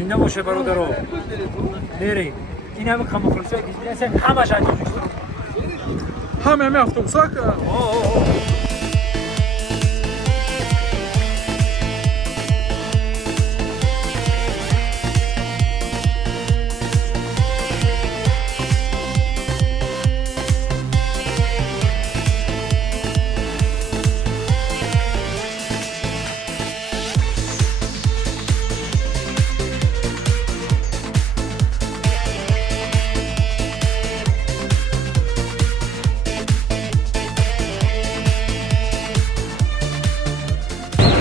زنده باشه برادرها. بریم. این همه کاموفلاژی که دیدن همش از همه اتوبوسا که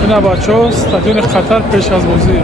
اینا بچه ها استادیون قطر پیش از بازی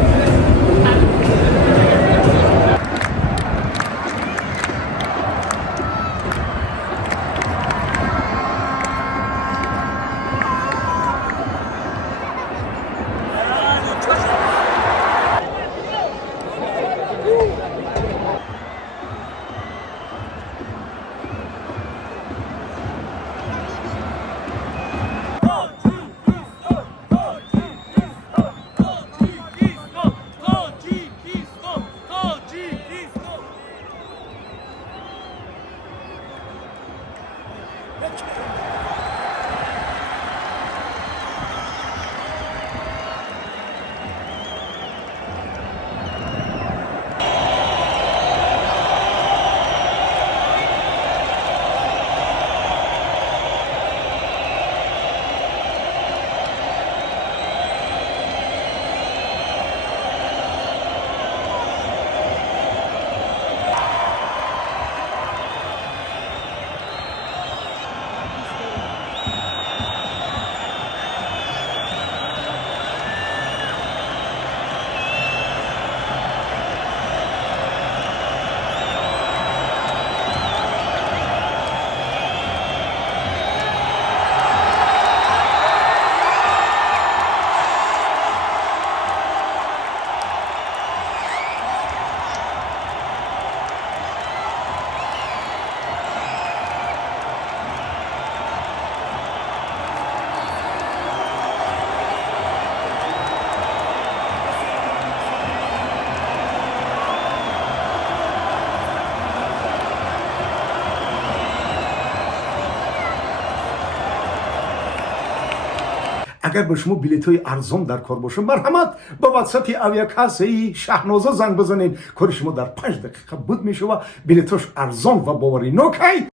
اگر به شما بلیط های ارزان در کار باشه مرحمت با واتساپ اویاکاسی شهنازه زنگ بزنین کار شما در 5 دقیقه بود میشه و بلیطاش ارزان و باوری نوک